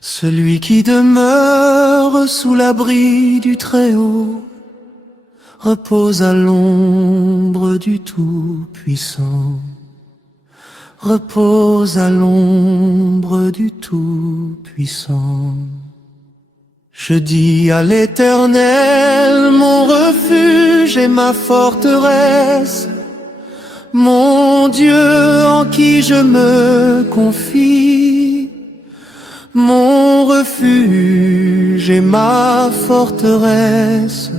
Celui qui demeure sous l'abri du Très-Haut repose à l'ombre du Tout-Puissant. Repose à l'ombre du Tout-Puissant. Je dis à l'Éternel, mon refuge et ma forteresse, mon Dieu en qui je me confie, mon refuge et ma forteresse,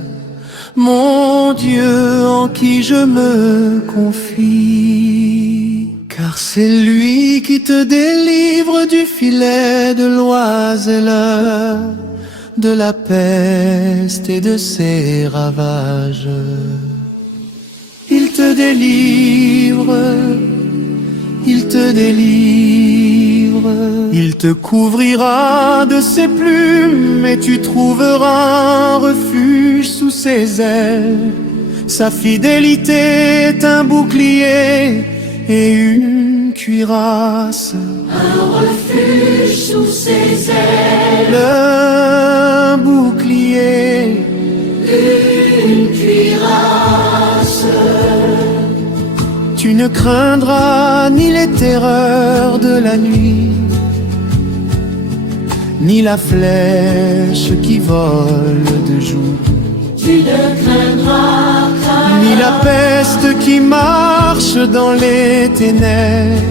mon Dieu en qui je me confie. Car c'est lui qui te délivre du filet de l'oiseleur, de la peste et de ses ravages. Il te délivre, il te délivre. Il te couvrira de ses plumes et tu trouveras un refuge sous ses ailes. Sa fidélité est un bouclier et une cuirasse. Un refuge sous ses ailes. Un bouclier, une cuirasse. Tu ne craindras ni les terreurs de la nuit, ni la flèche qui vole de jour, Tu ne craindras ni la peste qui marche dans les ténèbres,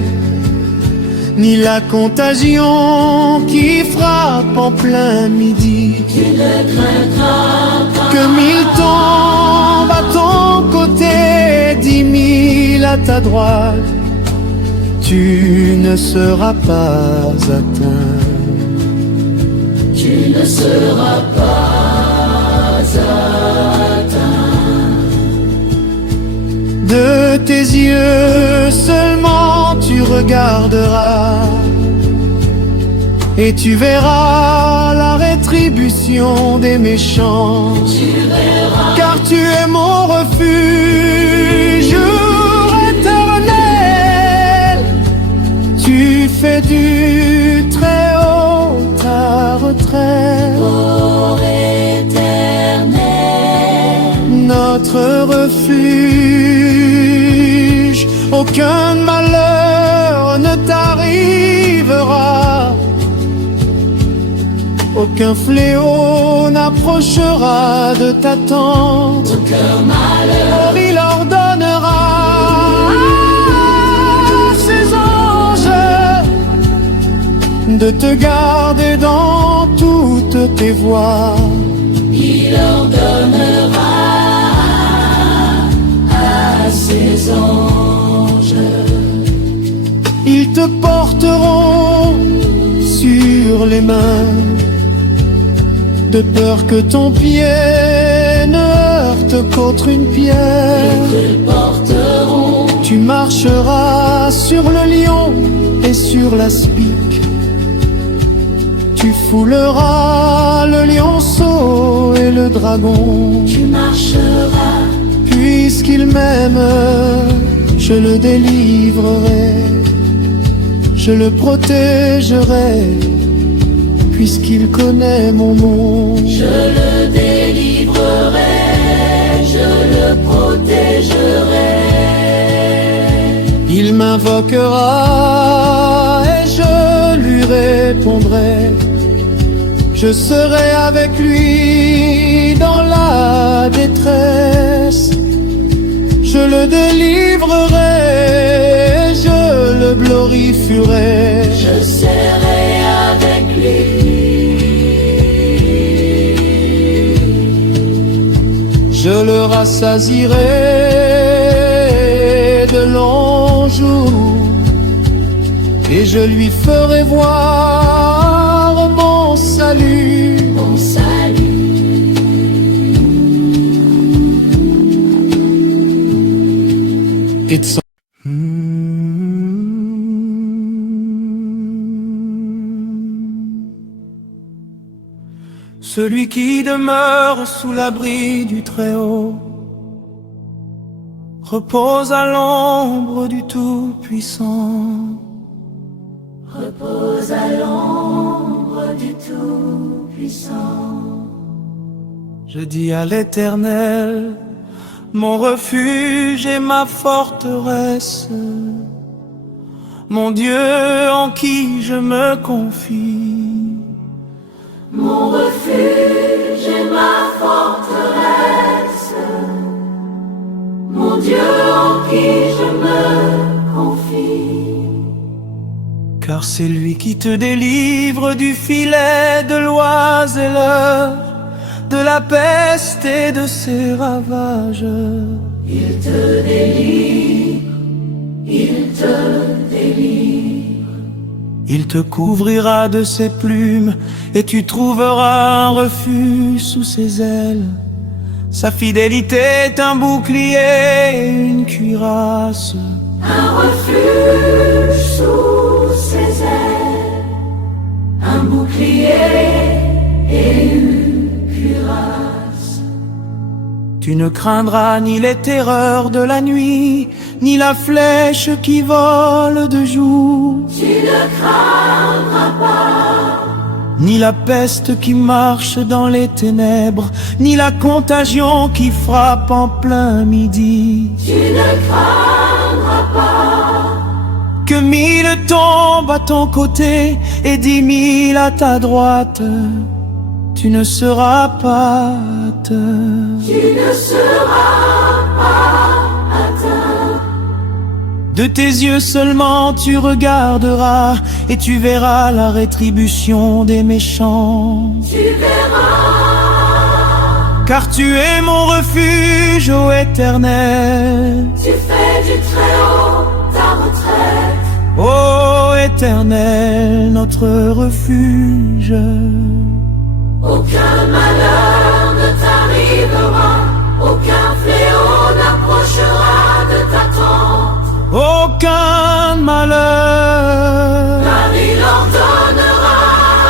ni la contagion qui frappe en plein midi. Tu ne craindras Que 1000 tombent à ton côté, 10 000 à ta droite, tu ne seras pas atteint. Tu ne seras pas atteint. De tes yeux seulement tu regarderas, et tu verras la rétribution des méchants. Tu verras, Car tu es mon refuge éternel. Tu fais du Très-Haut ta retraite. pour éternel. Notre refuge, aucun malheur ne t'arrivera, aucun fléau n'approchera de ta tente. Aucun malheur. Or il ordonnera à ses anges de te garder dans toutes tes voies. Il ordonnera à ses anges. Ils te porteront sur les mains, de peur que ton pied ne heurte contre une pierre. Ils te porteront, Tu marcheras sur le lion et sur l'aspic. Tu fouleras le lionceau et le dragon. tu marcheras, Puisqu'il m'aime, je le délivrerai, je le protégerai, puisqu'il connaît mon nom. je le délivrerai, je le protégerai. Il m'invoquera et je lui répondrai. Je serai avec lui dans la détresse. Je le délivrerai, je le glorifierai. Je serai avec lui. Je le rassasierai de longs jours et je lui ferai voir mon salut. Mon salut. It's celui qui demeure sous l'abri du Très-Haut, repose à l'ombre du Tout-Puissant. Repose à l'ombre du Tout-Puissant. Je dis à l'Éternel, mon refuge et ma forteresse, mon Dieu en qui je me confie. Mon refuge et ma forteresse, mon Dieu en qui je me confie. Car c'est lui qui te délivre du filet de l'oiseleur, de la peste et de ses ravages. Il te délivre, il te délivre. Il te couvrira de ses plumes et tu trouveras un refuge sous ses ailes. Sa fidélité est un bouclier et une cuirasse. Un refuge sous ses ailes, un bouclier et une cuirasse. Tu ne craindras ni les terreurs de la nuit, ni la flèche qui vole de jour. Tu ne craindras pas, ni la peste qui marche dans les ténèbres, ni la contagion qui frappe en plein midi. tu ne craindras pas. Que 1000 tombent à ton côté et 10 000 à ta droite, tu ne seras pas atteint. Tu ne seras pas atteint. De tes yeux seulement tu regarderas et tu verras la rétribution des méchants. Tu verras, Car tu es mon refuge, ô Éternel. tu fais du Très-Haut ta retraite. Ô Éternel, notre refuge. Aucun malheur ne t'arrivera, aucun fléau n'approchera de ta tente. Aucun malheur. Car il ordonnera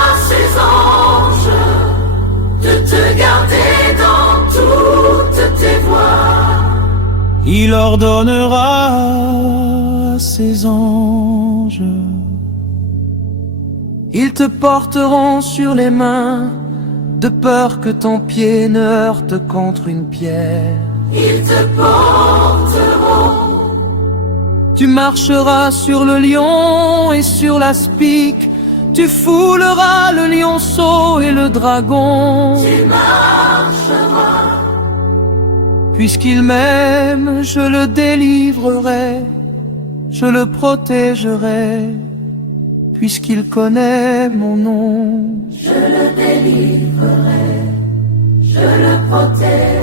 à ses anges de te garder dans toutes tes voies. Il ordonnera à ses anges. Ils te porteront sur les mains, de peur que ton pied ne heurte contre une pierre. Ils te porteront, Tu marcheras sur le lion et sur l'aspic, tu fouleras le lionceau et le dragon. tu marcheras. Puisqu'il m'aime, je le délivrerai, je le protégerai, puisqu'il connaît mon nom. Je le délivrerai, je le protègerai.